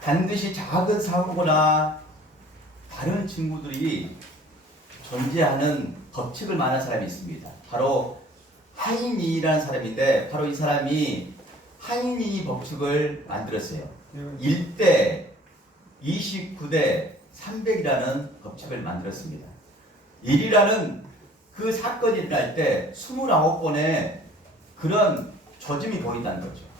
반드시 작은 사고나 다른 친구들이 존재하는 법칙을 말하는 사람이 있습니다. 바로 하이니라는 사람인데, 바로 이 사람이 하이니 법칙을 만들었어요. 1대 29대 300이라는 법칙을 만들었습니다. 1이라는 그 사건이 일어날 때 29번의 그런 조짐이 보인다는 거죠.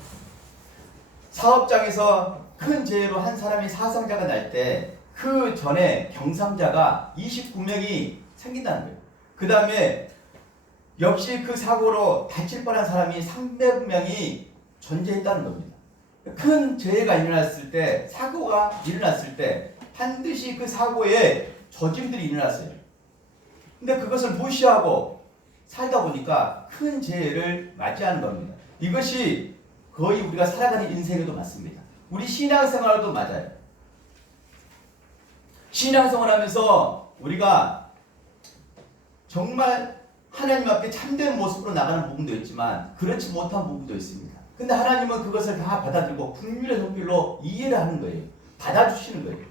사업장에서 큰 재해로 한 사람이 사상자가 날 때 그 전에 경상자가 29명이 생긴다는 거예요. 그 다음에 역시 그 사고로 다칠 뻔한 사람이 300명이 존재했다는 겁니다. 큰 재해가 일어났을 때, 사고가 일어났을 때 반드시 그 사고에 조짐들이 일어났어요. 근데 그것을 무시하고 살다 보니까 큰 재해를 맞이하는 겁니다. 이것이 거의 우리가 살아가는 인생에도 맞습니다. 우리 신앙생활도 맞아요. 신앙생활하면서 우리가 정말 하나님 앞에 참된 모습으로 나가는 부분도 있지만 그렇지 못한 부분도 있습니다. 근데 하나님은 그것을 다 받아들이고 긍휼의 손길로 이해를 하는 거예요. 받아주시는 거예요.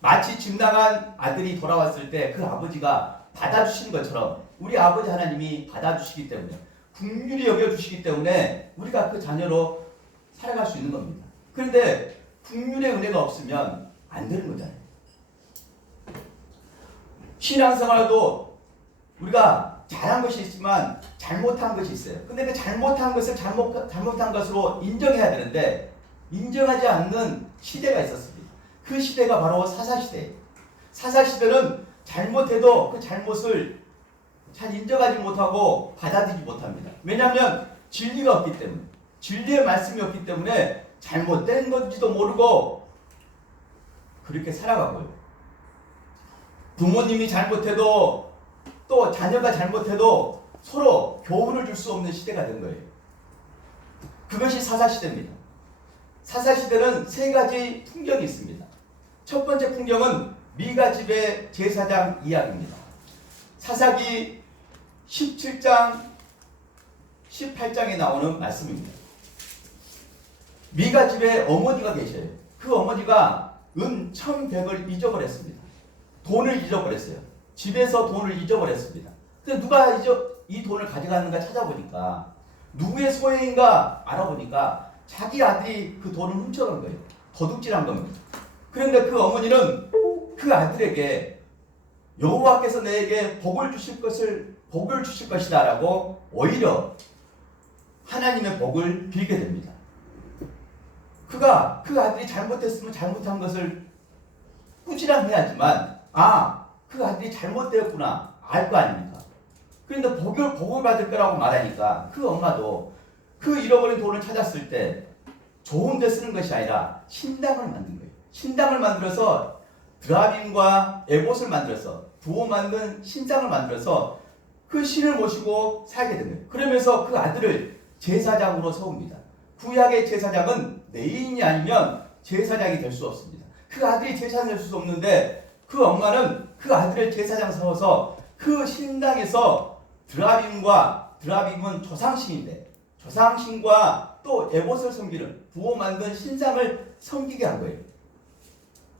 마치 집 나간 아들이 돌아왔을 때 그 아버지가 받아주시는 것처럼 우리 아버지 하나님이 받아주시기 때문에, 긍휼히 여겨주시기 때문에 우리가 그 자녀로 살아갈 수 있는 겁니다. 그런데 긍휼의 은혜가 없으면 안 되는 거잖아요. 신앙생활도 우리가 잘한 것이 있지만 잘못한 것이 있어요. 근데 그 잘못한 것을 잘못한 것으로 인정해야 되는데 인정하지 않는 시대가 있었습니다. 그 시대가 바로 사사시대예요. 사사시대는 잘못해도 그 잘못을 잘 인정하지 못하고 받아들이지 못합니다. 왜냐하면 진리가 없기 때문에, 진리의 말씀이 없기 때문에 잘못된 건지도 모르고 그렇게 살아가고요. 부모님이 잘못해도 또 자녀가 잘못해도 서로 교훈을 줄 수 없는 시대가 된 거예요. 그것이 사사시대입니다. 사사시대는 세 가지 풍경이 있습니다. 첫 번째 풍경은 미가 집의 제사장 이야기입니다. 사사기 17장 18장에 나오는 말씀입니다. 미가 집에 어머니가 계셔요. 그 어머니가 은 1100을 잊어버렸습니다. 돈을 잊어버렸어요. 집에서 돈을 잊어버렸습니다. 근데 누가 이 돈을 가져갔는가 찾아보니까, 누구의 소행인가 알아보니까 자기 아들이 그 돈을 훔쳐간 거예요. 도둑질한 겁니다. 그런데 그 어머니는 그 아들에게 여호와께서 내게 복을 주실 것이다라고 오히려 하나님의 복을 빌게 됩니다. 그가 그 아들이 잘못했으면 잘못한 것을 꾸지람해야지만, 그 아들이 잘못되었구나 알 거 아닙니까? 그런데 복을 받을 거라고 말하니까 그 엄마도 그 잃어버린 돈을 찾았을 때 좋은 데 쓰는 것이 아니라 신당을 만든 거예요. 신당을 만들어서 드라빔과 에봇을 만들어서 부호 만든 신상을 만들어서 그 신을 모시고 살게 됩니다. 그러면서 그 아들을 제사장으로 세웁니다. 구약의 제사장은 레위인이 아니면 제사장이 될 수 없습니다. 그 아들이 제사장이 될 수 없는데 그 엄마는 그 아들을 제사장 세워서 그 신당에서 드라빔은 조상신인데 조상신과 또 에봇을 섬기는 부호 만든 신상을 섬기게 한 거예요.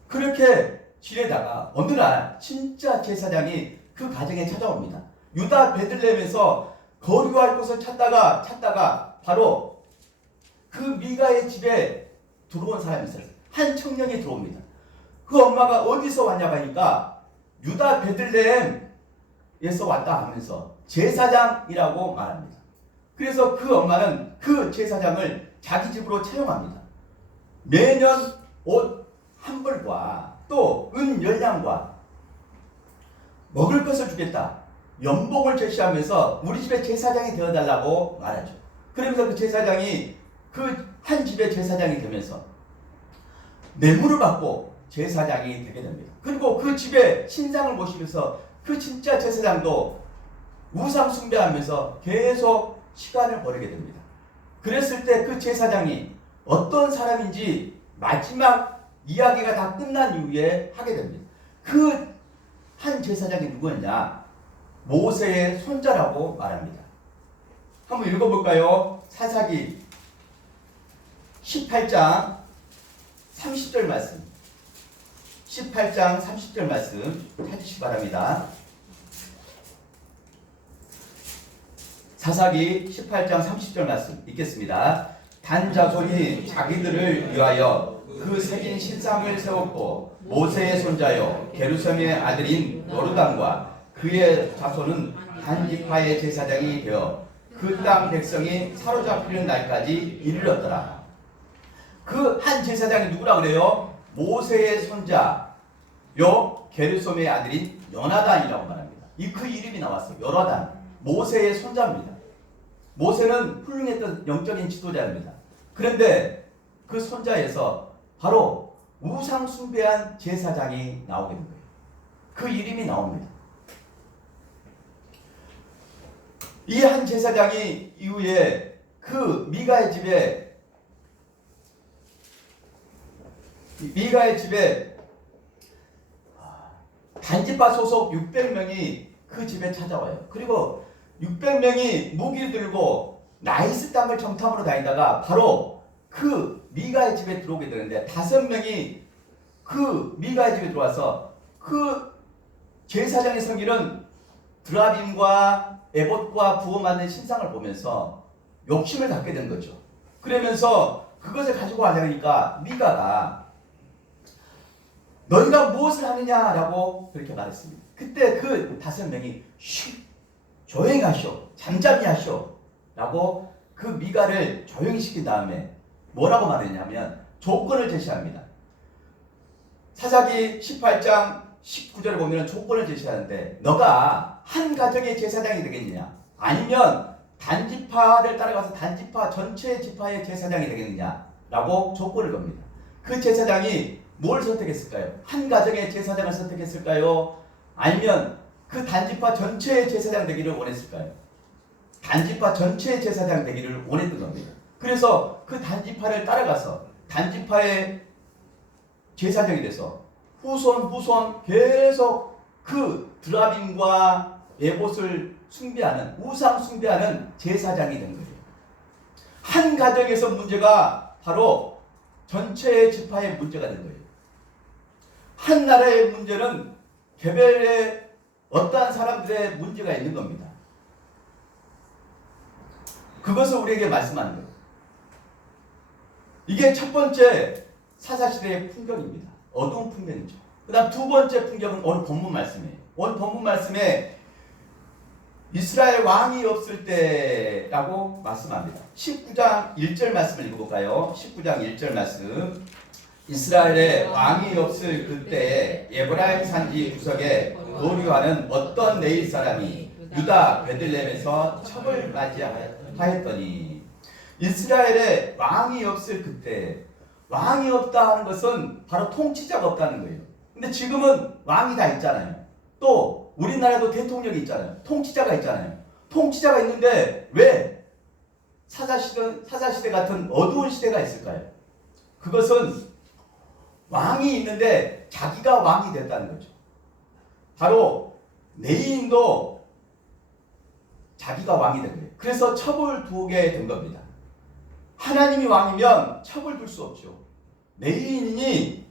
그렇게 지내다가 어느 날 진짜 제사장이 그 가정에 찾아옵니다. 유다 베들레헴에서 거류할 곳을 찾다가 바로 그 미가의 집에 들어온 사람이 있었어요. 한 청년이 들어옵니다. 그 엄마가 어디서 왔냐고 하니까 유다 베들레헴에서 왔다 하면서 제사장이라고 말합니다. 그래서 그 엄마는 그 제사장을 자기 집으로 채용합니다. 매년 옷 한 벌과 또 은 10냥과 먹을 것을 주겠다, 연봉을 제시하면서 우리 집에 제사장이 되어달라고 말하죠. 그러면서 그 제사장이 그 한 집의 제사장이 되면서 뇌물을 받고 제사장이 되게 됩니다. 그리고 그 집에 신상을 모시면서 그 진짜 제사장도 우상 숭배하면서 계속 시간을 보내게 됩니다. 그랬을 때 그 제사장이 어떤 사람인지 마지막 이야기가 다 끝난 이후에 하게 됩니다. 그 한 제사장이 누구였냐? 모세의 손자라고 말합니다. 한번 읽어볼까요? 사사기 18장 30절 말씀. 18장 30절 말씀 찾으시기 바랍니다. 사사기 18장 30절 말씀 읽겠습니다. 단 자손이 자기들을 위하여 그 새긴 신상을 세웠고 모세의 손자요 게르솜의 아들인 요르단과 그의 자손은 단 지파의 제사장이 되어 그 땅 백성이 사로잡히는 날까지 이르렀더라. 그 한 제사장이 누구라 그래요? 모세의 손자요 게르솜의 아들인 요나단이라고 말합니다. 그 이름이 나왔어요. 요나단. 모세의 손자입니다. 모세는 훌륭했던 영적인 지도자입니다. 그런데 그 손자에서 바로 우상 숭배한 제사장이 나오게 된 거예요. 그 이름이 나옵니다. 이 한 제사장이 이후에 그 미가의 집에 단지파 소속 600명이 그 집에 찾아와요. 그리고 600명이 무기를 들고 나이스 땅을 정탐으로 다니다가 바로 그 미가의 집에 들어오게 되는데 5명이 그 미가의 집에 들어와서 그 제사장의 섬기는 드라빔과 에봇과 부어 만든 신상을 보면서 욕심을 갖게 된 거죠. 그러면서 그것을 가지고 가자니까 미가가 너희가 무엇을 하느냐라고 그렇게 말했습니다. 그때 그 5명이 조용히 하시오, 잠잠히 하시오 라고 그 미가를 조용히 시킨 다음에 뭐라고 말했냐면 조건을 제시합니다. 사사기 18장 19절에 보면 조건을 제시하는데 너가 한 가정의 제사장이 되겠느냐 아니면 단지파를 따라가서 단지파 전체 지파의 제사장이 되겠느냐 라고 조건을 겁니다. 그 제사장이 뭘 선택했을까요? 한 가정의 제사장을 선택했을까요? 아니면 그 단지파 전체의 제사장 되기를 원했을까요? 단지파 전체의 제사장 되기를 원했던 겁니다. 그래서 그 단지파를 따라가서 단지파의 제사장이 돼서 후손 계속 그 드라빔과 에봇을 숭배하는 우상 숭배하는 제사장이 된 거예요. 한 가정에서 문제가 바로 전체의 지파의 문제가 된 거예요. 한 나라의 문제는 개별의 어떠한 사람들의 문제가 있는 겁니다. 그것을 우리에게 말씀하는 거예요. 이게 첫 번째 사사시대의 풍경입니다. 어두운 풍경이죠. 그 다음 두 번째 풍경은 오늘 본문 말씀이에요. 오늘 본문 말씀에 이스라엘 왕이 없을 때라고 말씀합니다. 19장 1절 말씀을 읽어볼까요? 19장 1절 말씀. 이스라엘에 왕이 없을 그때에 에브라임 산지 구석에 노류하는 어떤 네일 사람이 유다 베들레헴에서 첩을 맞이하였더니 이스라엘에 왕이 없을 그때 왕이 없다 하는 것은 바로 통치자가 없다는 거예요. 근데 지금은 왕이 다 있잖아요. 또 우리나라도 대통령이 있잖아요. 통치자가 있잖아요. 통치자가 있는데 왜 사사시대 같은 어두운 시대가 있을까요? 그것은 왕이 있는데 자기가 왕이 됐다는 거죠. 바로 내인도 자기가 왕이 된 거예요. 그래서 첩을 두게 된 겁니다. 하나님이 왕이면 첩을 둘 수 없죠. 내인이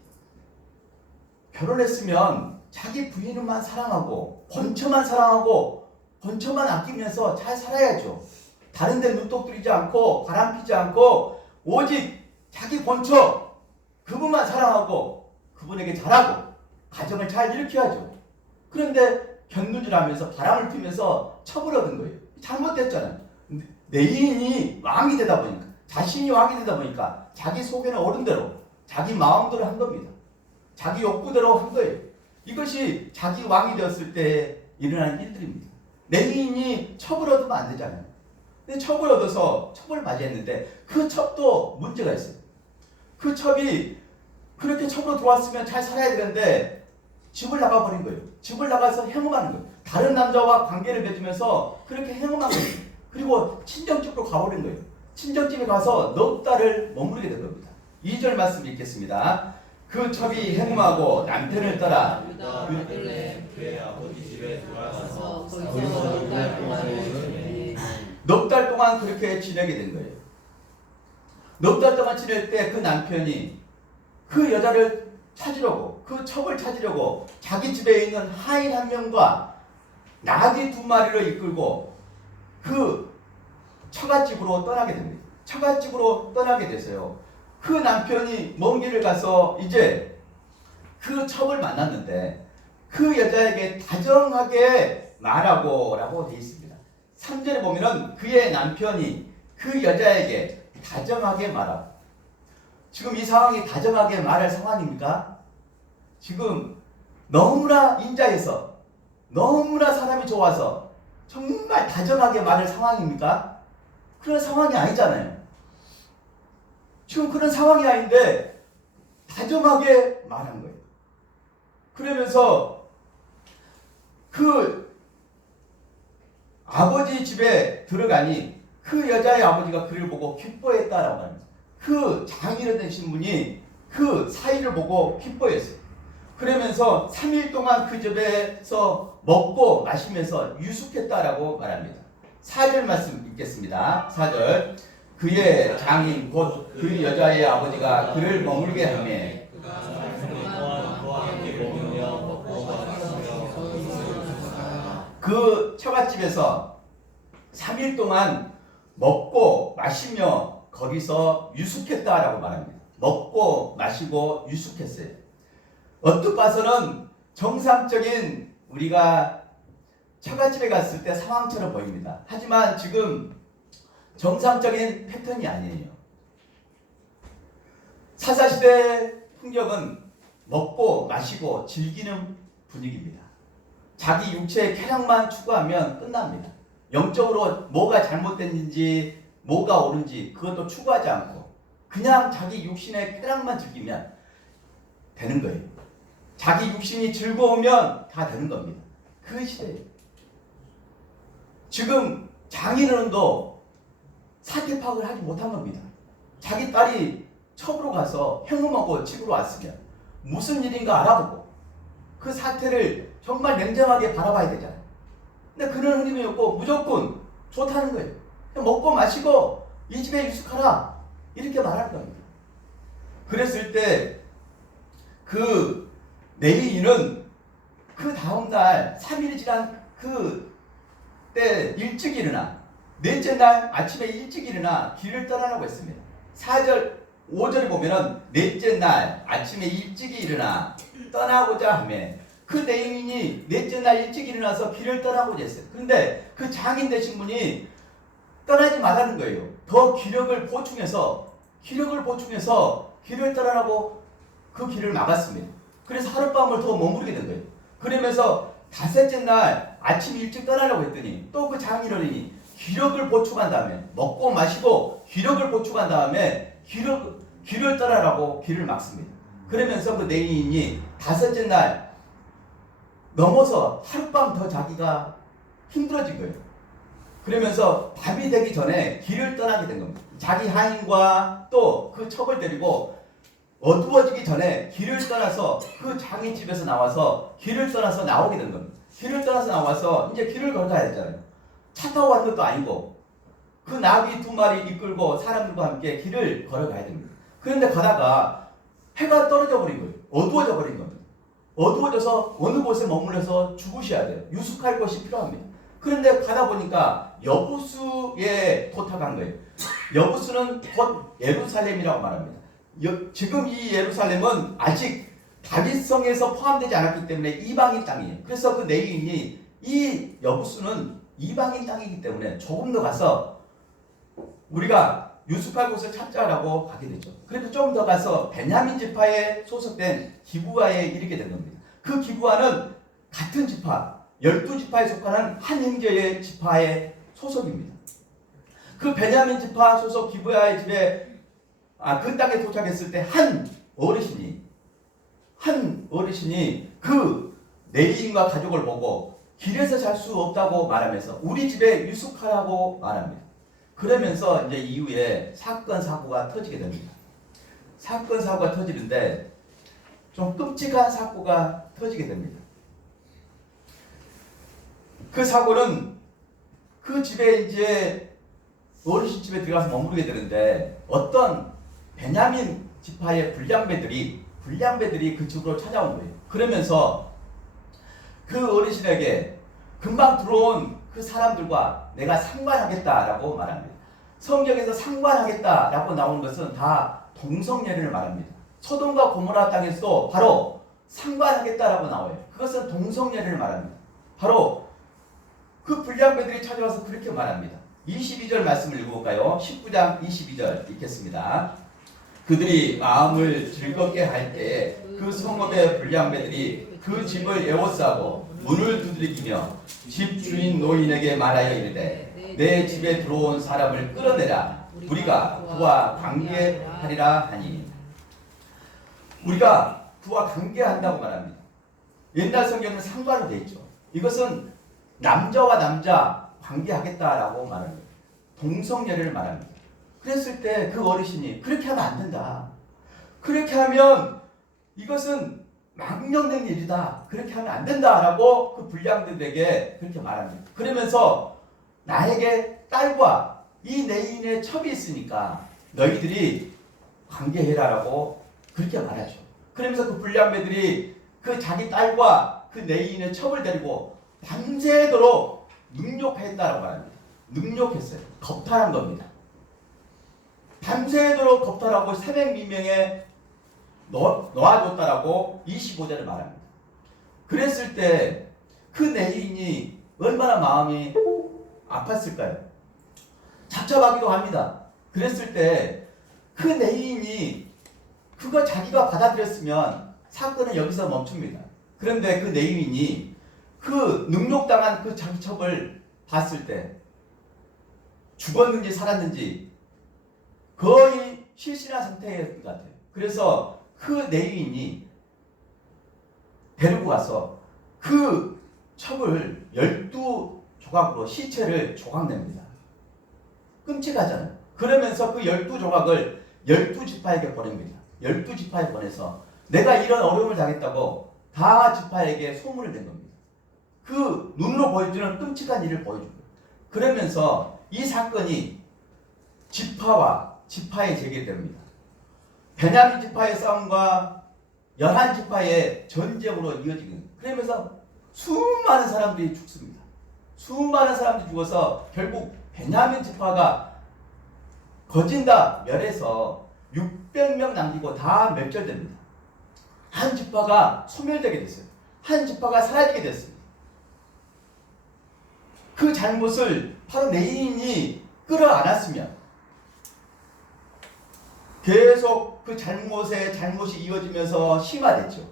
결혼했으면 자기 부인만 사랑하고 본처만 사랑하고 본처만 아끼면서 잘 살아야죠. 다른 데 눈독 들이지 않고 바람 피지 않고 오직 자기 본처 그분만 사랑하고 그분에게 잘하고 가정을 잘 일으켜야죠. 그런데 견눈질하면서 바람을 피면서 첩을 얻은 거예요. 잘못됐잖아요. 내인이 왕이 되다 보니까 자신이 왕이 되다 보니까 자기 속에는 어른대로 자기 마음대로 한 겁니다. 자기 욕구대로 한 거예요. 이것이 자기 왕이 되었을 때 일어나는 일들입니다. 내인이 첩을 얻으면 안 되잖아요. 근데 첩을 얻어서 첩을 맞이했는데 그 첩도 문제가 있어요. 그 첩이 그렇게 첩으로 들어왔으면 잘 살아야 되는데 집을 나가버린 거예요. 집을 나가서 행음하는 거예요. 다른 남자와 관계를 맺으면서 그렇게 행음한 거예요. 그리고 친정집으로 가버린 거예요. 친정집에 가서 넉 달을 머무르게 된 겁니다. 2절 말씀 읽겠습니다. 그 첩이 행음하고 남편을 떠나 유다 베들레헴 그의 아버지 집에 돌아가서 넉 달 동안 그렇게 지내게 된 거예요. 넉 달 동안 지낼 때 그 남편이 그 여자를 찾으려고, 그 첩을 찾으려고 자기 집에 있는 하인 한 명과 나귀 2마리를 이끌고 그 처갓집으로 떠나게 됩니다. 처갓집으로 떠나게 됐어요. 그 남편이 먼 길을 가서 이제 그 첩을 만났는데 그 여자에게 다정하게 말하고 라고 되어 있습니다. 3절에 보면은 그의 남편이 그 여자에게 다정하게 말하고, 지금 이 상황이 다정하게 말할 상황입니까? 지금 너무나 인자해서 너무나 사람이 좋아서 정말 다정하게 말할 상황입니까? 그런 상황이 아니잖아요. 지금 그런 상황이 아닌데 다정하게 말한 거예요. 그러면서 그 아버지 집에 들어가니 그 여자의 아버지가 그를 보고 기뻐했다라고 합니다. 그 장인어른 되신 분이 그 사이를 보고 기뻐했어요. 그러면서 3일 동안 그 집에서 먹고 마시면서 유숙했다라고 말합니다. 4절 말씀 읽겠습니다. 4절. 그의 장인 곧 그 여자의 아버지가 그를 머물게 하며 그 처갓집에서 3일 동안 먹고 마시며 거기서 유숙했다라고 말합니다. 먹고 마시고 유숙했어요. 어떻게 봐서는 정상적인 우리가 처갓집에 갔을 때 상황처럼 보입니다. 하지만 지금 정상적인 패턴이 아니에요. 사사시대 풍경은 먹고 마시고 즐기는 분위기입니다. 자기 육체의 쾌락만 추구하면 끝납니다. 영적으로 뭐가 잘못됐는지 뭐가 옳은지 그것도 추구하지 않고 그냥 자기 육신의 쾌락만 즐기면 되는 거예요. 자기 육신이 즐거우면 다 되는 겁니다. 그 시대예요. 지금 장인어른도 사태 파악을 하지 못한 겁니다. 자기 딸이 첩으로 가서 행음하고 집으로 왔으면 무슨 일인가 알아보고 그 사태를 정말 냉정하게 바라봐야 되잖아요. 근데 그런 흐름이 없고 무조건 좋다는 거예요. 먹고 마시고 이 집에 유숙하라 이렇게 말할 겁니다. 그랬을 때 그 내인은 그 다음날 3일이 지난 그 때 일찍 일어나 넷째 날 아침에 일찍 일어나 길을 떠나라고 했습니다. 4절 5절에 보면은 넷째 날 아침에 일찍 일어나 떠나고자 하며 그 내인이 넷째 날 일찍 일어나서 길을 떠나고자 했어요. 그런데 그 장인 되신 분이 떠나지 말라는 거예요. 더 기력을 보충해서 길을 떠나라고 그 길을 막았습니다. 그래서 하룻밤을 더 머무르게 된 거예요. 그러면서 5째 날 아침 일찍 떠나려고 했더니 또 그 장인어른이 기력을 보충한 다음에 먹고 마시고 기력을 보충한 다음에 길을 떠나라고 길을 막습니다. 그러면서 그 내인이 5째 날 넘어서 하룻밤 더 자기가 힘들어진 거예요. 그러면서 밤이 되기 전에 길을 떠나게 된 겁니다. 자기 하인과 또 그 첩을 데리고 어두워지기 전에 길을 떠나서 그 장인집에서 나와서 길을 떠나서 나오게 된 겁니다. 길을 떠나서 나와서 이제 길을 걸어가야 되잖아요. 차 타고 왔는 것도 아니고 그 나귀 2마리 이끌고 사람들과 함께 길을 걸어가야 됩니다. 그런데 가다가 해가 떨어져 버린 거예요. 어두워져 버린 겁니다. 어두워져서 어느 곳에 머물러서 죽으셔야 돼요. 유숙할 곳이 필요합니다. 그런데 가다 보니까 여부수에 도착한 거예요. 여부수는 곧 예루살렘이라고 말합니다. 지금 이 예루살렘은 아직 다윗성에서 포함되지 않았기 때문에 이방인 땅이에요. 그래서 그 내인이 이 여부수는 이방인 땅이기 때문에 조금 더 가서 우리가 유숙할 곳을 찾자라고 가게 되죠. 그래도 좀 더 가서 베냐민 지파에 소속된 기브아에 이르게 된 겁니다. 그 기브아는 같은 지파 12지파에 속하는 한 형제의 지파의 소속입니다. 그 베냐민 지파 소속 기브아의 집에 그 땅에 도착했을 때 한 어르신이 그 내인과 가족을 보고 길에서 잘 수 없다고 말하면서 우리 집에 유숙하라고 말합니다. 그러면서 이제 이후에 사건 사고가 터지게 됩니다. 사건 사고가 터지는데 좀 끔찍한 사고가 터지게 됩니다. 그 사고는 그 집에 이제 어르신 집에 들어가서 머무르게 되는데 어떤 베냐민 지파의 불량배들이 그 집으로 찾아온 거예요. 그러면서 그 어르신에게 금방 들어온 그 사람들과 내가 상관하겠다라고 말합니다. 성경에서 상관하겠다라고 나오는 것은 다 동성애를 말합니다. 소돔과 고모라 땅에서도 바로 상관하겠다라고 나와요. 그것은 동성애를 말합니다. 바로 그 불량배들이 찾아와서 그렇게 말합니다. 22절 말씀을 읽어볼까요? 19장 22절 읽겠습니다. 그들이 마음을 즐겁게 할 때에 그 성읍의 불량배들이 그 집을 에워싸고 문을 두드리며 집 주인 노인에게 말하여 이르되 내 집에 들어온 사람을 끌어내라. 우리가 그와 관계하리라 하니. 우리가 그와 관계한다고 말합니다. 옛날 성경은 상관으로 되어 있죠. 이것은 남자와 남자 관계하겠다라고 말합니다. 동성애를 말합니다. 그랬을 때 그 어르신이 그렇게 하면 안 된다. 그렇게 하면 이것은 망령된 일이다. 그렇게 하면 안 된다라고 그 불량들에게 그렇게 말합니다. 그러면서 나에게 딸과 이 내인의 첩이 있으니까 너희들이 관계해라라고 그렇게 말하죠. 그러면서 그 불량배들이 그 자기 딸과 그 내인의 첩을 데리고 밤새도록 능욕했다라고 말합니다. 능욕했어요. 겁탈한 겁니다. 밤새도록 겁탈하고 새벽 미명에 놓아줬다라고 25절을 말합니다. 그랬을 때 그 내인이 얼마나 마음이 아팠을까요? 잡잡하기도 합니다. 그랬을 때 그 내인이 그거 자기가 받아들였으면 사건은 여기서 멈춥니다. 그런데 그 내인이 그 능욕당한 그 자기 첩을 봤을 때 죽었는지 살았는지 거의 실신한 상태였던 것 같아요. 그래서 그 내인이 데리고 가서 그 첩을 12조각으로 시체를 조각냅니다. 끔찍하잖아요. 그러면서 그 12조각을 12지파에게 보냅니다. 12지파에 보내서 내가 이런 어려움을 당했다고 다 지파에게 소문을 낸 겁니다. 그 눈으로 보여주는 끔찍한 일을 보여준 거예요. 그러면서 이 사건이 지파와 지파에 제기됩니다. 베냐민 지파의 싸움과 11지파의 전쟁으로 이어지는. 그러면서 수많은 사람들이 죽습니다. 수많은 사람들이 죽어서 결국 베냐민 지파가 거진다 멸해서 600명 남기고 다 멸절됩니다. 한 지파가 소멸되게 됐어요. 한 지파가 사라지게 됐습니다. 그 잘못을 바로 내인이 끌어안았으면 계속 그 잘못이 이어지면서 심화됐죠.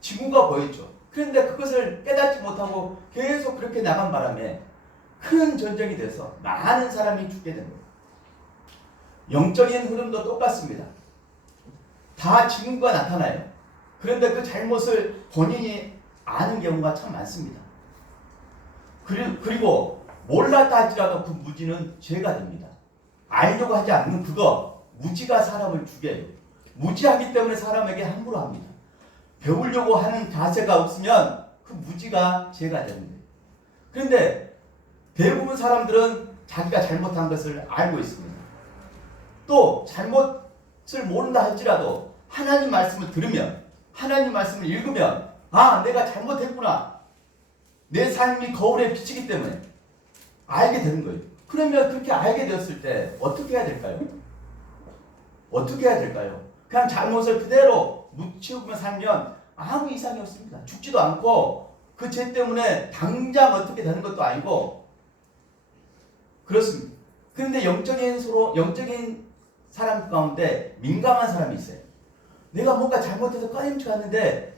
징후가 보였죠. 그런데 그것을 깨닫지 못하고 계속 그렇게 나간 바람에 큰 전쟁이 돼서 많은 사람이 죽게 된 거예요. 영적인 흐름도 똑같습니다. 다 징후가 나타나요. 그런데 그 잘못을 본인이 아는 경우가 참 많습니다. 그리고 몰랐다 할지라도 그 무지는 죄가 됩니다. 알려고 하지 않는 그거, 무지가 사람을 죽여요. 무지하기 때문에 사람에게 함부로 합니다. 배우려고 하는 자세가 없으면 그 무지가 죄가 되는 거예요. 그런데 대부분 사람들은 자기가 잘못한 것을 알고 있습니다. 또 잘못을 모른다 할지라도 하나님 말씀을 들으면, 하나님 말씀을 읽으면 아, 내가 잘못했구나. 내 삶이 거울에 비치기 때문에 알게 되는 거예요. 그러면 그렇게 알게 되었을 때 어떻게 해야 될까요? 어떻게 해야 될까요? 그냥 잘못을 그대로 묻히고 살면 아무 이상이 없습니다. 죽지도 않고 그 죄 때문에 당장 어떻게 되는 것도 아니고 그렇습니다. 그런데 영적인 사람 가운데 민감한 사람이 있어요. 내가 뭔가 잘못해서 꺼림칙 갔는데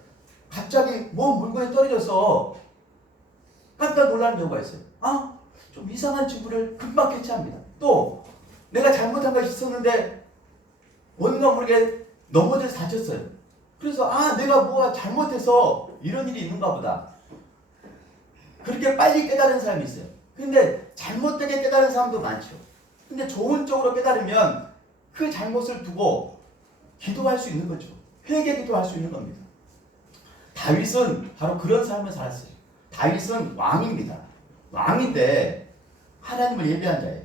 갑자기 뭐 물건이 떨어져서 깜짝 놀라는 경우가 있어요. 아, 좀 이상한 친구를 금방 캐치합니다. 또 내가 잘못한 것이 있었는데 뭔가 모르게 넘어져서 다쳤어요. 그래서 아, 내가 뭐가 잘못해서 이런 일이 있는가 보다. 그렇게 빨리 깨달은 사람이 있어요. 근데 잘못되게 깨달은 사람도 많죠. 근데 좋은 쪽으로 깨달으면 그 잘못을 두고 기도할 수 있는 거죠. 회개 기도할 수 있는 겁니다. 다윗은 바로 그런 삶을 살았어요. 다윗은 왕입니다. 왕인데 하나님을 예배한 자예요.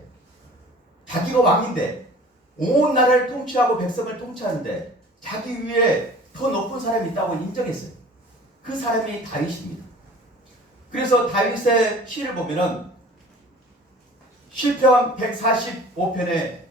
자기가 왕인데 온 나라를 통치하고 백성을 통치하는데 자기 위에 더 높은 사람이 있다고 인정했어요. 그 사람이 다윗입니다. 그래서 다윗의 시를 보면은 시편 145편에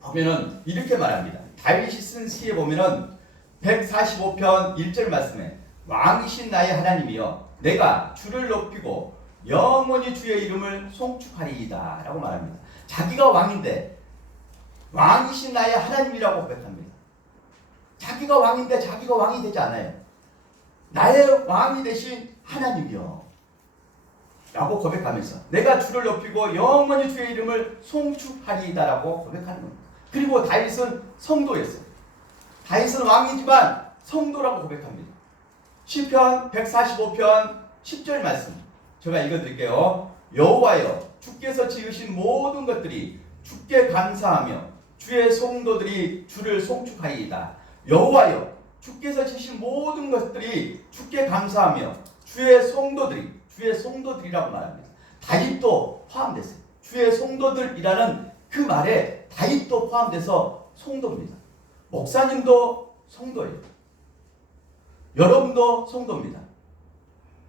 보면은 이렇게 말합니다. 다윗이 쓴 시에 보면은 145편 1절 말씀에 왕이신 나의 하나님이여 내가 주를 높이고 영원히 주의 이름을 송축하리이다 라고 말합니다. 자기가 왕인데 왕이신 나의 하나님이라고 고백합니다. 자기가 왕인데 자기가 왕이 되지 않아요. 나의 왕이 되신 하나님이여 라고 고백하면서 내가 주를 높이고 영원히 주의 이름을 송축하리이다 라고 고백하는 겁니다. 그리고 다윗은 성도였어요. 다윗은 왕이지만 성도라고 고백합니다. 시편 145편 10절 말씀 제가 읽어드릴게요. 여호와여 주께서 지으신 모든 것들이 주께 감사하며 주의 성도들이 주를 송축하리이다. 여호와여 주께서 지으신 모든 것들이 주께 감사하며 주의 성도들이라고 말합니다. 다윗도 포함됐어요. 주의 성도들이라는 그 말에 다윗도 포함돼서 성도입니다. 목사님도 성도예요. 여러분도 성도입니다.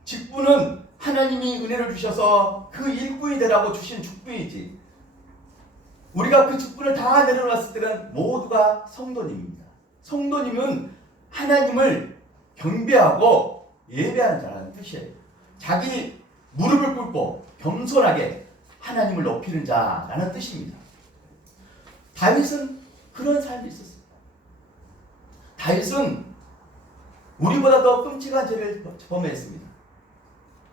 직분은 하나님이 은혜를 주셔서 그 일꾼이 되라고 주신 직분이지 우리가 그 직분을 다 내려놨을 때는 모두가 성도님입니다. 성도님은 하나님을 경배하고 예배하는 자라는 뜻이에요. 자기 무릎을 꿇고 겸손하게 하나님을 높이는 자라는 뜻입니다. 다윗은 그런 삶이 있었어요. 다윗은 우리보다 더 끔찍한 죄를 범했습니다.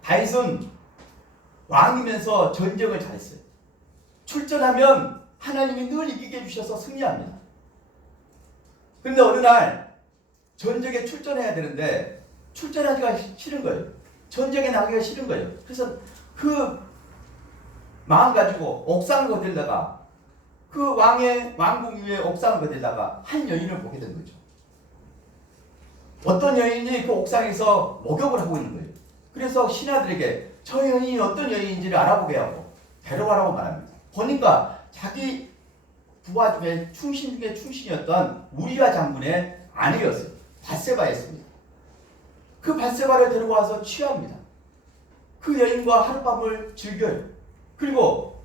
다윗은 왕이면서 전쟁을 잘했어요. 출전하면 하나님이 늘 이기게 해주셔서 승리합니다. 그런데 어느 날 전쟁에 출전해야 되는데 출전하기가 싫은 거예요. 전쟁에 나가기가 싫은 거예요. 그래서 그 마음 가지고 옥상을 거들다가 그 왕의 왕궁 위에 옥상을 거들다가 한 여인을 보게 된 거죠. 어떤 여인이 그 옥상에서 목욕을 하고 있는 거예요. 그래서 신하들에게 저 여인이 어떤 여인인지를 알아보게 하고 데려가라고 말합니다. 보니까 자기 부하 중에 충신 중에 충신이었던 우리아 장군의 아내였어요. 밧세바였습니다. 그 밧세바를 데리고 와서 취합니다. 그 여인과 하룻밤을 즐겨요. 그리고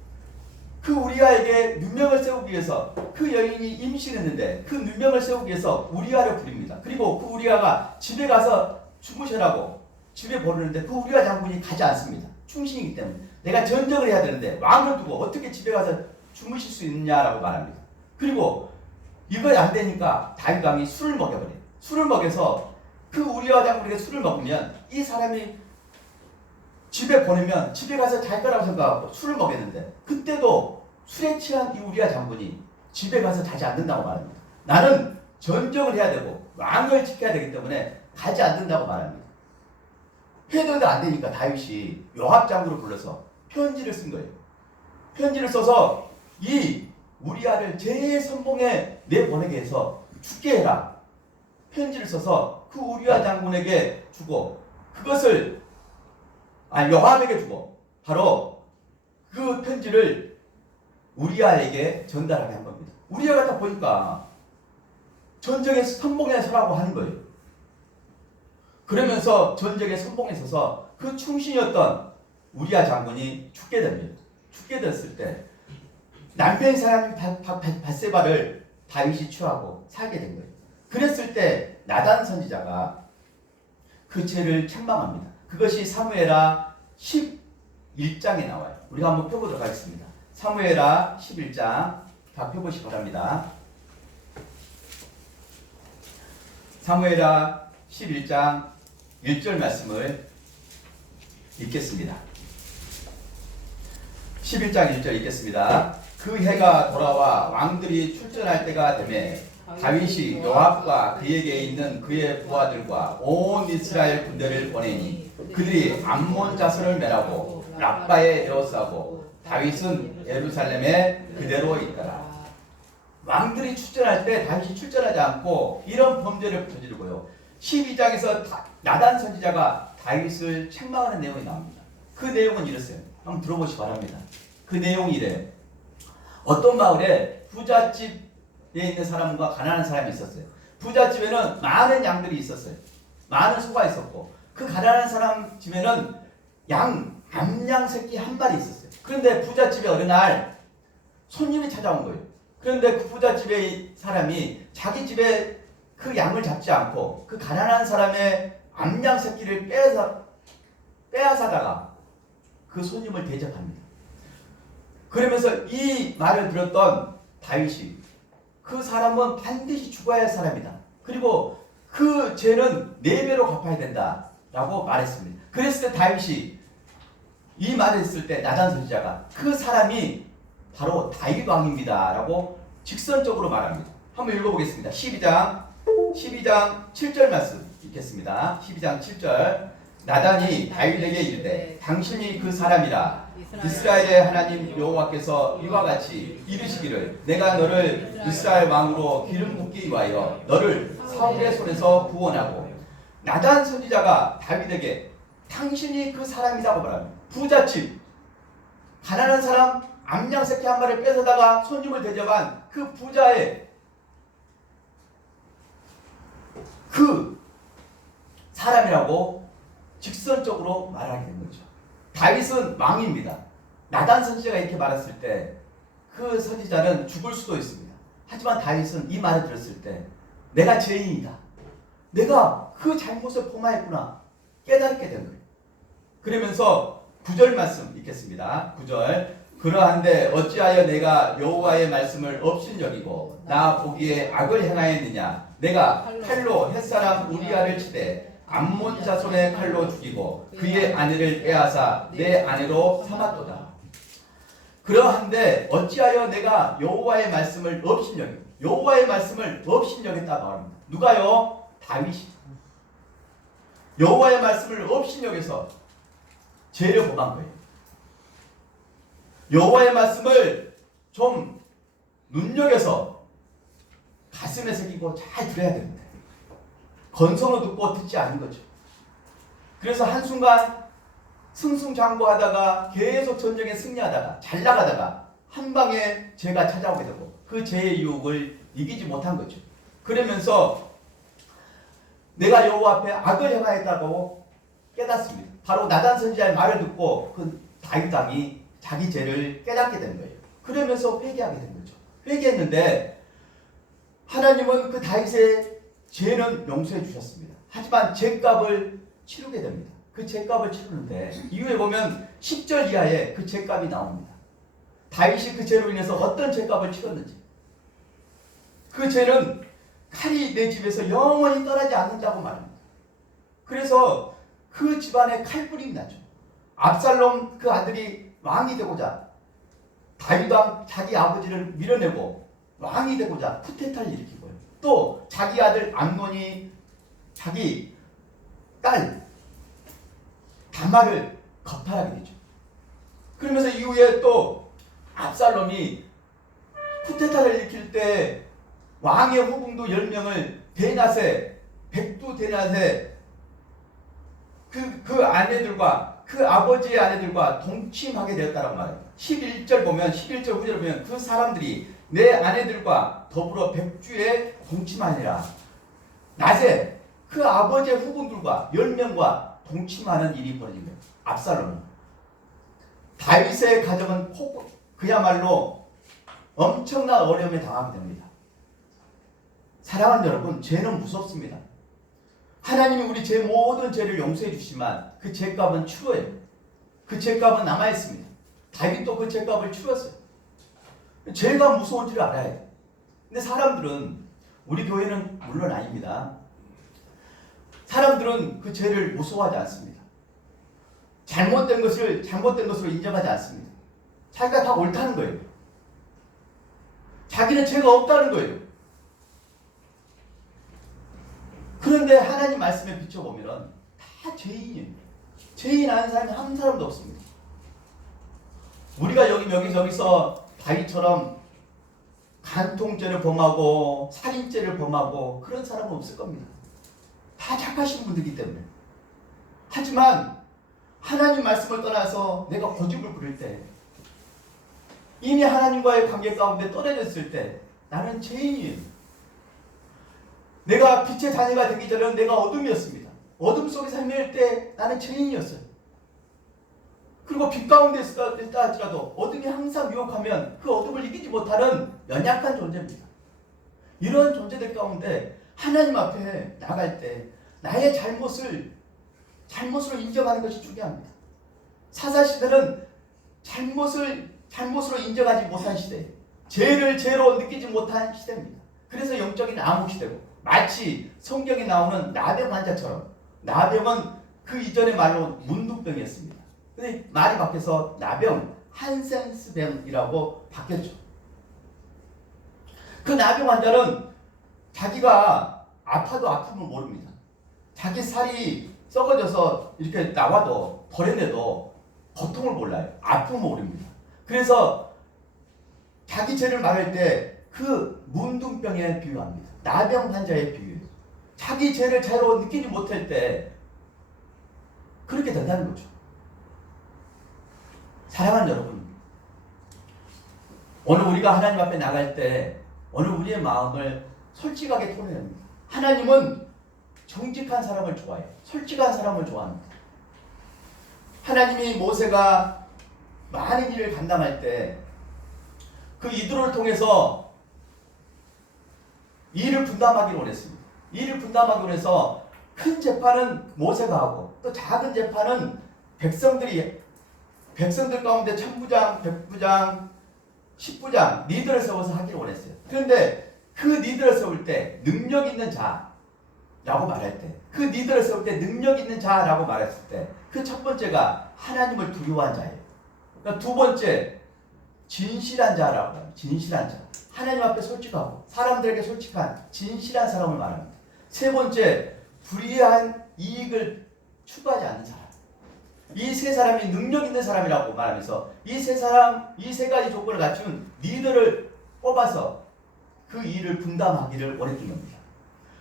그 우리아에게 누명을 세우기 위해서 그 여인이 임신했는데 그 누명을 세우기 위해서 우리아를 부립니다. 그리고 그 우리아가 집에 가서 주무셔라고 집에 보내는데 그 우리아 장군이 가지 않습니다. 충신이기 때문에 내가 전쟁을 해야 되는데 왕을 두고 어떻게 집에 가서 주무실 수 있느냐라고 말합니다. 그리고 이거 안 되니까 다윗 왕이 술을 먹여버려요. 술을 먹여서 그 우리아 장군에게 술을 먹으면 이 사람이 집에 보내면 집에 가서 잘 거라고 생각하고 술을 먹였는데 그때도 술에 취한 이 우리아 장군이 집에 가서 자지 않는다고 말합니다. 나는 전쟁을 해야 되고 왕을 지켜야 되기 때문에 가지 않는다고 말합니다. 해도 안 되니까 다윗이 요압 장군을 불러서 편지를 쓴 거예요. 편지를 써서 이 우리아를 제 선봉에 내보내게 해서 죽게 해라. 편지를 써서 그 우리아 장군에게 주고 그것을 요압에게 주고 바로 그 편지를 우리아에게 전달하게 한 겁니다. 우리아가 딱 보니까 전쟁의 선봉에 서라고 하는 거예요. 그러면서 전쟁의 선봉에 서서 그 충신이었던 우리아 장군이 죽게 됩니다. 죽게 됐을 때 남편의 사람 밧세바를 다윗이 취하고 살게 된 거예요. 그랬을 때 나단 선지자가 그 죄를 책망합니다. 그것이 사무엘하 11장에 나와요. 우리가 한번 펴보도록 하겠습니다. 사무엘하 11장 다 펴보시기 바랍니다. 사무엘하 11장 1절 말씀을 읽겠습니다. 11장 1절 읽겠습니다. 그 해가 돌아와 왕들이 출전할 때가 되매 다윗이 요압과 그에게 있는 그의 부하들과 온 이스라엘 군대를 보내니 그들이 암몬 자손을 멸하고 랍바에 에워싸고 다윗은 예루살렘에 그대로 있더라. 왕들이 출전할 때 다윗이 출전하지 않고 이런 범죄를 저지르고요. 12장에서 나단 선지자가 다윗을 책망하는 내용이 나옵니다. 그 내용은 이랬어요. 한번 들어보시기 바랍니다. 그 내용이 이래요. 어떤 마을에 부잣집에 있는 사람과 가난한 사람이 있었어요. 부잣집에는 많은 양들이 있었어요. 많은 소가 있었고 그 가난한 사람 집에는 암양 새끼 한 마리 있었어요. 그런데 부잣집에 어느 날 손님이 찾아온 거예요. 그런데 그 부잣집의 사람이 자기 집에 그 양을 잡지 않고 그 가난한 사람의 암양 새끼를 빼앗아다가 그 손님을 대접합니다. 그러면서 이 말을 들었던 다윗이 그 사람은 반드시 죽어야 할 사람이다. 그리고 그 죄는 4배로 갚아야 된다 라고 말했습니다. 그랬을 때 다윗이 이 말을 했을 때 나단 선지자가 그 사람이 바로 다윗 왕입니다 라고 직선적으로 말합니다. 한번 읽어보겠습니다. 12장 7절 말씀 읽겠습니다. 12장 7절 나단이 다윗에게 이르되 당신이 그 사람이라 이스라엘의 하나님 여호와께서 이와 같이 이르시기를 내가 너를 이스라엘 왕으로 기름 붓기 위하여 너를 사울의 손에서 구원하고 나단 선지자가 다윗에게 당신이 그 사람이라고 말합니다. 부잣집 가난한 사람 암양 새끼 한 마리를 뺏어다가 손님을 대접한 그 부자의 그 사람이라고 직선적으로 말하게 된 거죠. 다윗은 왕입니다. 나단 선지자가 이렇게 말했을 때 그 선지자는 죽을 수도 있습니다. 하지만 다윗은 이 말을 들었을 때 내가 죄인이다. 내가 그 잘못을 범하였구나 깨닫게 된 거예요. 그러면서 9절 말씀 읽겠습니다. 9절 그러한데 어찌하여 내가 여호와의 말씀을 업신여기고 나 보기에 악을 행하였느냐 내가 칼로 햇사람 우리아를 치되 암몬 자손의 칼로 죽이고 그의 아내를 빼앗아 내 아내로 삼았도다. 그러한데 어찌하여 내가 여호와의 말씀을 업신여기고 여호와의 말씀을 업신여겼다고 합니다. 누가요? 다윗이 여호와의 말씀을 업신여겨서 죄를 범한 거예요. 여호와의 말씀을 좀 눈여겨서 가슴에 새기고 잘 들어야 됩니다. 건성으로 듣고 듣지 않은 거죠. 그래서 한순간 승승장구하다가 계속 전쟁에 승리하다가 잘 나가다가 한 방에 죄가 찾아오게 되고 그 죄의 유혹을 이기지 못한 거죠. 그러면서 내가 여호와 앞에 악을 행하였다고 깨닫습니다. 바로 나단 선지자의 말을 듣고 그 다윗 왕이 자기 죄를 깨닫게 된 거예요. 그러면서 회개하게 된 거죠. 회개했는데 하나님은 그 다윗의 죄는 용서해 주셨습니다. 하지만 죄값을 치르게 됩니다. 그 죄값을 치르는데 이후에 보면 10절 이하에 그 죄값이 나옵니다. 다윗이 그 죄로 인해서 어떤 죄값을 치렀는지. 그 죄는 칼이 내 집에서 영원히 떠나지 않는다고 말합니다. 그래서 그 집안에 칼불이 나죠. 압살롬 그 아들이 왕이 되고자 다윗 왕 자기 아버지를 밀어내고 왕이 되고자 쿠데타를 일으키고요. 또 자기 아들 암논이 자기 딸 다말을 거탈하게 되죠. 그러면서 이후에 또 압살롬이 쿠데타를 일으킬 때 왕의 후궁도 10명을 대낮에 백두 대낮에 그 아내들과 그 아버지의 아내들과 동침하게 되었다라고 말해요. 11절 보면 11절 후절을 보면 그 사람들이 내 아내들과 더불어 백주에 동침하니라. 낮에 그 아버지의 후궁들과 10명과 동침하는 일이 벌어진 거예요. 압살롬은. 다윗의 가정은 그야말로 엄청난 어려움에 당하게 됩니다. 사랑하는 여러분, 죄는 무섭습니다. 하나님이 우리 제 모든 죄를 용서해 주시지만 그 죄값은 치러요. 그 죄값은 남아있습니다. 다윗도 그 죄값을 치렀어요. 죄가 무서운 줄 알아야 돼요. 근데 사람들은, 우리 교회는 물론 아닙니다. 사람들은 그 죄를 무서워하지 않습니다. 잘못된 것으로 인정하지 않습니다. 자기가 다 옳다는 거예요. 자기는 죄가 없다는 거예요. 그런데 하나님 말씀에 비춰보면 다 죄인이에요. 죄인 아는 사람이 한 사람도 없습니다. 우리가 여기저기서 다윗처럼 간통죄를 범하고 살인죄를 범하고 그런 사람은 없을 겁니다. 다 착하신 분들이기 때문에. 하지만 하나님 말씀을 떠나서 내가 고집을 부릴 때 이미 하나님과의 관계 가운데 떨어졌을 때 나는 죄인이에요. 내가 빛의 자녀가 되기 전에는 내가 어둠이었습니다. 어둠 속에서 헤맬 때 나는 죄인이었어요. 그리고 빛 가운데 있다 할지라도 어둠이 항상 유혹하면 그 어둠을 이기지 못하는 연약한 존재입니다. 이런 존재들 가운데 하나님 앞에 나갈 때 나의 잘못으로 인정하는 것이 중요합니다. 사사시대는 잘못으로 인정하지 못한 시대, 죄를 죄로 느끼지 못한 시대입니다. 그래서 영적인 암흑 시대고, 마치 성경에 나오는 나병 환자처럼, 나병은 그 이전의 말로 문둥병이었습니다. 근데 말이 바뀌어서 나병, 한센스병이라고 바뀌었죠. 그 나병 환자는 자기가 아파도 아픔을 모릅니다. 자기 살이 썩어져서 이렇게 나와도 버려내도 고통을 몰라요. 아픔을 모릅니다. 그래서 자기 죄를 말할 때 그 문둥병에 비유합니다. 나병 환자에 비유해요. 자기 죄를 제대로 느끼지 못할 때 그렇게 된다는 거죠. 사랑하는 여러분, 오늘 우리가 하나님 앞에 나갈 때 오늘 우리의 마음을 솔직하게 토해야 합니다. 하나님은 정직한 사람을 좋아해요. 솔직한 사람을 좋아합니다. 하나님이 모세가 많은 일을 감당할 때 그 이들을 통해서 일을 분담하기를 원했습니다. 일을 분담하기 원해서 큰 재판은 모세가 하고 또 작은 재판은 백성들 가운데 천부장, 백부장, 십부장 리더를 세워서 하기를 원했어요. 그런데 그 리더를 세울 때 능력 있는 자라고 말할 때, 그 리더를 세울 때 능력 있는 자라고 말했을 때 그 첫 번째가 하나님을 두려워한 자예요. 그러니까 두 번째 진실한 자라고 합니다. 진실한 자. 하나님 앞에 솔직하고 사람들에게 솔직한 진실한 사람을 말합니다. 세 번째, 불의한 이익을 추구하지 않는 사람. 이 세 사람이 능력 있는 사람이라고 말하면서 이 세 가지 조건을 갖춘 리더를 뽑아서 그 일을 분담하기를 원했던 겁니다.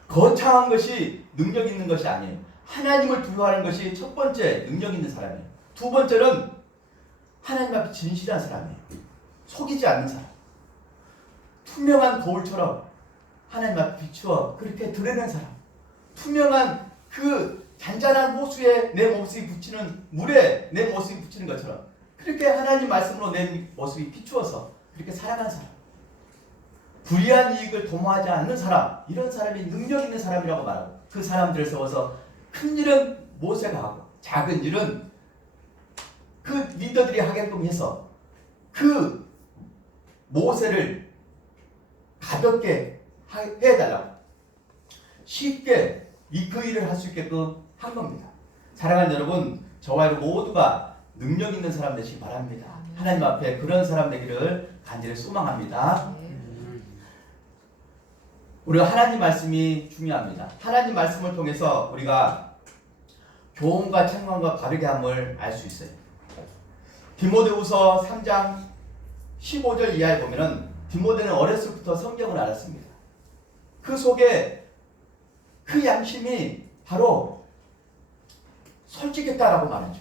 거창한 것이 능력 있는 것이 아니에요. 하나님을 두려워하는 것이 첫 번째 능력 있는 사람이에요. 두 번째는 하나님 앞에 진실한 사람이에요. 속이지 않는 사람. 투명한 거울처럼 하나님 앞에 비추어 그렇게 드러낸 사람. 투명한 그 잔잔한 호수에 내 모습이 붙이는 물에 내 모습이 붙이는 것처럼 그렇게 하나님 말씀으로 내 모습이 비추어서 그렇게 살아간 사람. 불의한 이익을 도모하지 않는 사람. 이런 사람이 능력 있는 사람이라고 말하고 그 사람들을 세워서 큰 일은 모세가 하고 작은 일은 그 리더들이 하게끔 해서 그 모세를 가볍게 해달라고 쉽게 그 일을 할 수 있게끔 한 겁니다. 사랑하는 여러분, 저와 여러분 모두가 능력 있는 사람 되시기 바랍니다. 하나님 앞에 그런 사람 되기를 간절히 소망합니다. 우리가 하나님 말씀이 중요합니다. 하나님 말씀을 통해서 우리가 교훈과 책망과 바르게함을 알 수 있어요. 디모데후서 3장 15절 이하에 보면은 디모데는 어렸을 때부터 성경을 알았습니다. 그 속에 그 양심이 바로 솔직했다라고 말하죠.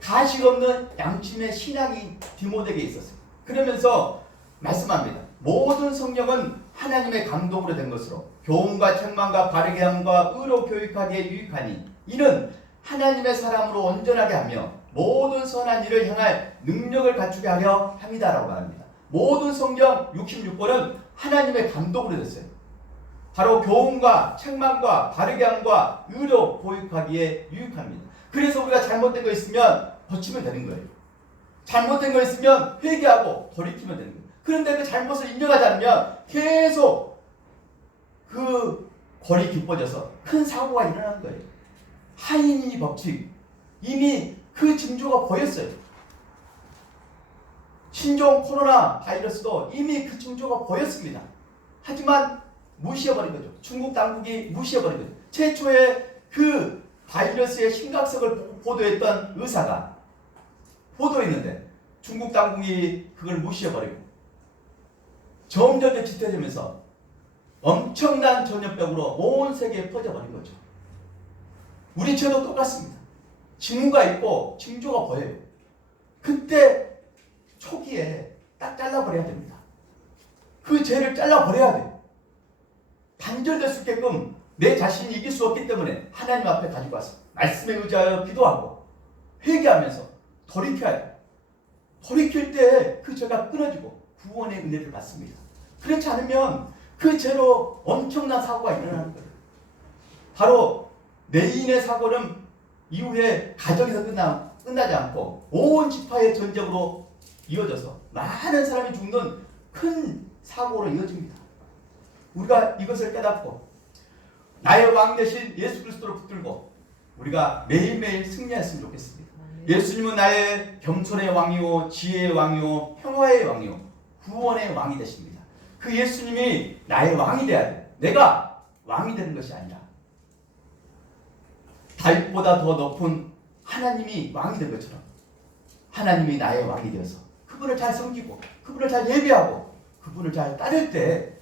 가식 없는 양심의 신앙이 디모데에게 있었어요. 그러면서 말씀합니다. 모든 성경은 하나님의 감동으로 된 것으로 교훈과 책망과 바르게함과 의로 교육하기에 유익하니 이는 하나님의 사람으로 온전하게 하며 모든 선한 일을 향할 능력을 갖추게 하려 함이다라고 말합니다. 모든 성경 66권은 하나님의 감동으로 됐어요. 바로 교훈과 책망과 바르게함과 의로 교육하기에 유익합니다. 그래서 우리가 잘못된 거 있으면 고치면 되는 거예요. 잘못된 거 있으면 회개하고 돌이키면 되는 거예요. 그런데 그 잘못을 인정하지 않으면 계속 그 골이 깊어져서 큰 사고가 일어나는 거예요. 하이니 법칙, 이미 그 징조가 보였어요. 신종 코로나 바이러스도 이미 그 징조가 보였습니다. 하지만 무시해버린 거죠. 중국 당국이 무시해버린 거죠. 최초에 그 바이러스의 심각성을 보도했던 의사가 보도했는데 중국 당국이 그걸 무시해버리고 점점 짙어지면서 엄청난 전염병으로 온 세계에 퍼져버린 거죠. 우리 죄도 똑같습니다. 징후가 있고 징조가 보여요. 그때 초기에 딱 잘라버려야 됩니다. 그 죄를 잘라버려야 돼. 단절될 수 있게끔 내 자신이 이길 수 없기 때문에 하나님 앞에 가지고 와서 말씀에 의지하여 기도하고 회개하면서 돌이켜야 돼. 돌이킬 때 그 죄가 끊어지고 구원의 은혜를 받습니다. 그렇지 않으면 그 죄로 엄청난 사고가 일어나는 거예요. 바로 내인의 사고는 이후에 가정에서 끝나지 않고 온 지파의 전쟁으로 이어져서 많은 사람이 죽는 큰 사고로 이어집니다. 우리가 이것을 깨닫고 나의 왕 대신 예수 그리스도를 붙들고 우리가 매일매일 승리했으면 좋겠습니다. 예수님은 나의 겸손의 왕이요 지혜의 왕이요 평화의 왕이요 구원의 왕이 되십니다. 그 예수님이 나의 왕이 되어야 돼. 내가 왕이 되는 것이 아니라 다윗보다 더 높은 하나님이 왕이 된 것처럼 하나님이 나의 왕이 되어서 그분을 잘 섬기고 그분을 잘 예배하고 그분을 잘 따를 때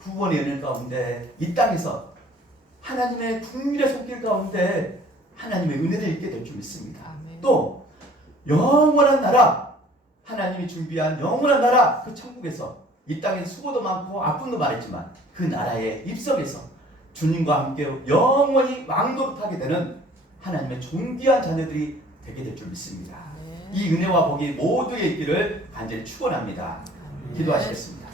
구원의 은혜 가운데 이 땅에서 하나님의 국민의 손길 가운데 하나님의 은혜를 입게 될 줄 믿습니다. 아멘. 또 영원한 나라, 하나님이 준비한 영원한 나라, 그 천국에서 이 땅에 수고도 많고 아픔도 많았지만 그 나라에 입성해서 주님과 함께 영원히 왕노릇하게 되는 하나님의 존귀한 자녀들이 되게 될 줄 믿습니다. 아멘. 이 은혜와 복이 모두에 있기를 간절히 축원합니다. 기도하시겠습니다.